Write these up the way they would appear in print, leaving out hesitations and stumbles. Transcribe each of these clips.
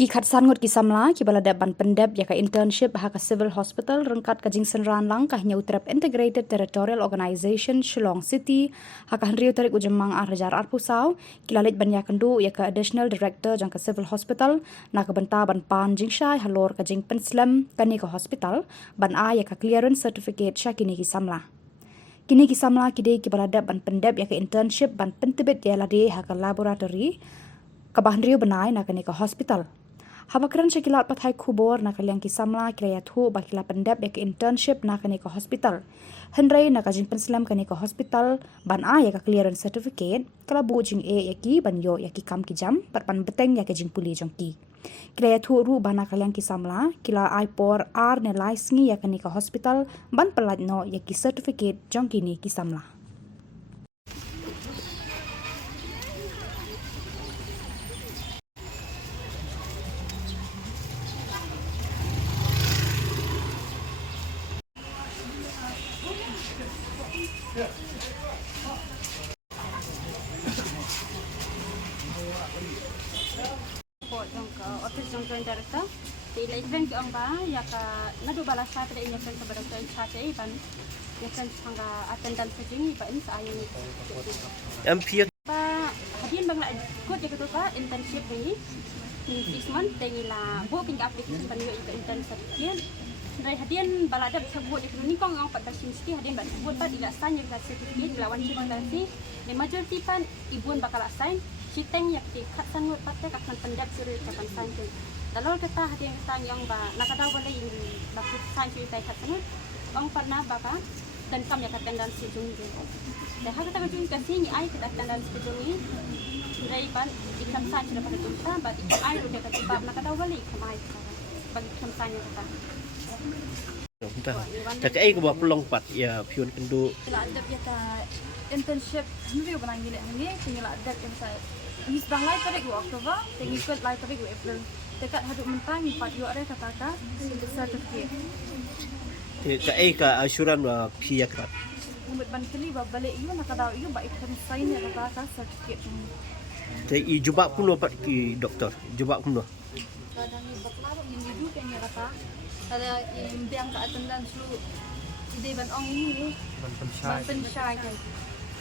Ki khat san ngot ki samla ki balada ban pendep ya ka internship ha ka civil hospital rengkat ka jingsen ran lang ka nya utrep integrated territorial organization Shillong City ha ka henrio tarik ujemang ar rajar ar pusau ki lalit ban ya kendu ya ka additional director jang ka civil hospital na ka benta ban pan jingshai halor ka jing penslam kani ka hospital ban a ya ka clearance certificate syakini ki samla. Kini ki samla ki de ki balada ban pendep ya ka internship ban pentebet ya lade ha ka laboratory ka bahnrio benai na kani ka hospital. Habakran syakilat pathai kubor na kaliang kisamla kiraya thu bakila pendap ya ke internship na kani ka hospital. Henry na ka jing penslam kani ka hospital ban a ya ka clearance certificate kala bu jing e ya ki ban yo ya ki kam ki jam pan beteng ya ke jing puli jong ki. Kiraya thu ru bana kaliang kisamla kila ai por ar ne license ya kani ka hospital ban pelat no ya ki certificate jong kini kisamla. Office ng Joint Director. Tila event ki ang ba ya ka nadu bala sa pada inya kan kepada joint chat ban ya kan sangga attendance sa jing ba sa ayo ni. Empia Pa hadian bang la good ya ka pa internship ni 6 month tengila bu king application ban yo ka internship kian. Dari hadian bala ada sebut itu ni kong ang pada sinsti hadian ban sebut pa dila sign ya certificate lawan certificate ni majority pan ibun bakal sign siteng yak ti khat sangut patte akan pendap suri kapan sanju dalol kata hadian kata yang ba nakadaw wala yung bakit sanju tay khat sangut ang parna baka dan kam yak attendance si jung de dah kata ka jung kasi ni ai kata attendance si jung ni rai ban ikam sanju dapat tunta ba ikam ai ro kata bab nakadaw wala kamai bagi kam sanju kata entah tak ai ko ba pelong pat ya pion kendo la adab ya ta internship hindi ko banang gila ni tinggal adab yang saya is bang lai tarik go October tinggal ikut lai tarik go April dekat haduk mentang pat yo ada kata certificate ka ai ka asuran wa pia krat umut ban kali ba balik yo nakadaw yo ba ikon sign ya kata certificate te I jubak kuno pat ki doktor jubak kuno kadang ni bakla yang didu kanya kata ada yang ka attendance lu ide ban ong ini ban pensyai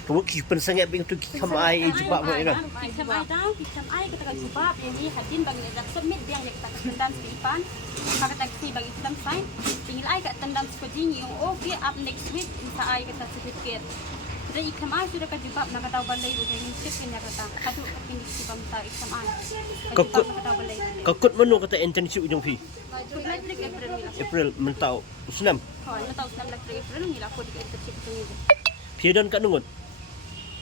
kamu ki pensangat bing tu ki kam ai jubak mo ira Ikam ai daw, ikam ai kata jubab yang ni hadin bagi nak submit dia yang kata attendance di ipan. Kata taksi bagi kita sign. Tinggal ai kat attendance ko ding yung okay up next week sa ai kata certificate. Jadi ikam ai sudah kat jubab nak kata balai udah ni check nya kata. Kadu kaping si bangsa ikam ai. Kakut kakut menu kata internship ujung fi April mila. April mentau senam Oh, na tahu senam April mila ko di internship tu ni. piadan kat nungut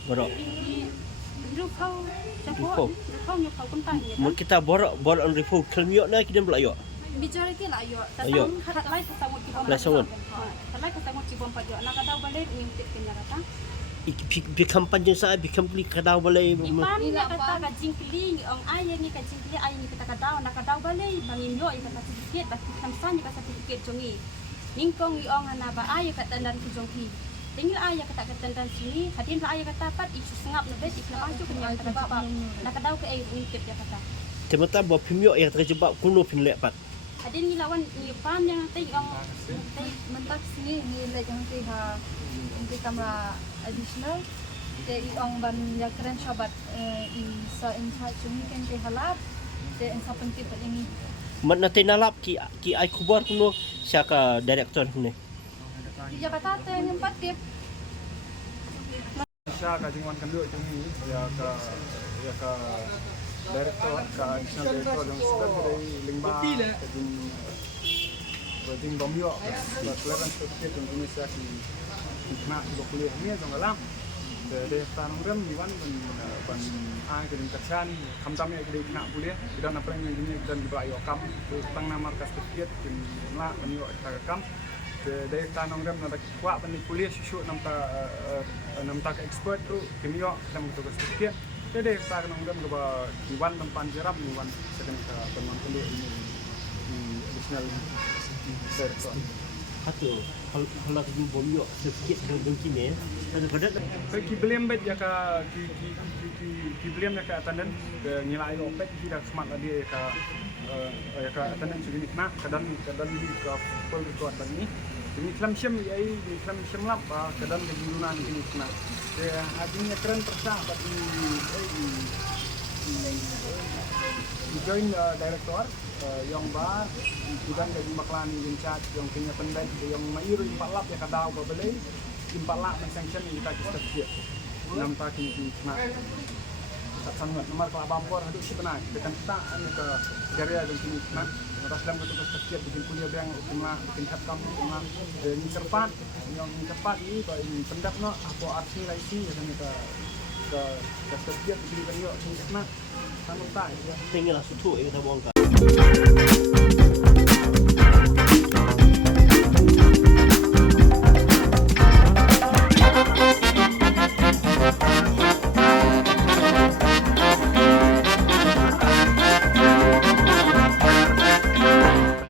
borok Rupau, Rupau. rupau nyukau pun tanya. mun kita borok on refo kelmiok na kidan belak yo majority la yo Ayo. Kat lai kesangut ki bom. Lai sangut. Kat lai kesangut ki bom pajak. Nak kata balik ngintip kenya kata. bikam panjang sa bikam kli kadau balai Ipan nak kata kajing kili ang ay ni kajing kili ay ni kita kadaw nakadaw balay bangin yo kata certificate basta samsan ka certificate jongi. Ningkong yo ang hanaba ay katandan ki jongi. Tinggal ay kata katandan sini hadin la ay kata pat isu sengap na bet ikna aju kenya kata bab. Nakadaw ka ay ngintip ya kata. temata bo pimiok yang terjebak kuno pinlek pat Hadin ni lawan ni pan yang nanti ang mentak sini ni le yang ti ha inti kamera additional de ong ban ya keren sabat I sa in charge ni kan te halap de in sa penting pat yang ni mat na tinalap ki ai kubar kuno siaka director ni di jabatan te yang patip Siya kajing wan kendo itu ni ya ka director ka additional director yang sudah dari lingba kajing bomyo ka clearance certificate yang ini saya ki kena di kuliah ni dong alam de tanong rem di wan ban ai kajing taksan kamtam ya kidi kena kuliah kita na preng ini dan di bayo kam tang nama certificate kin la banyo ka kam de tanong rem na kwa ban kuliah susu namta ka expert tu kimio tam tu sedikit jadi tanong rem ke di wan tempan jeram di wan sedang ka teman kuliah ini additional director Hatu, kalau kita bomyo sedikit dengan kini, ada pada ki beliam bet ya ka ki beliam ya ka attendant ngilai opet ki dak smart dia ka ya ka tanan sugini kna kadan di ka full record bani ini klam syam ai ni klam syam lap kadan ke jurunan ini kna ya adanya keren persa bagi join director yang bar dan dari maklan in charge yang punya pendai yang mairu impat lap ya kadau ba belai impat lap yang sanction kita kita nampak ini kna sangat nomor kelab bampor haduk si tenang dekan tak ke area yang sini kna atas dalam tugas tersiap bikin punya bang utama bikin kapam utama dan cepat yang cepat ini ko ini pendap no apa arti laisi ya kan ke tersiap bikin punya sini kna sama tak ya Tinggal suatu yang kita bongkar.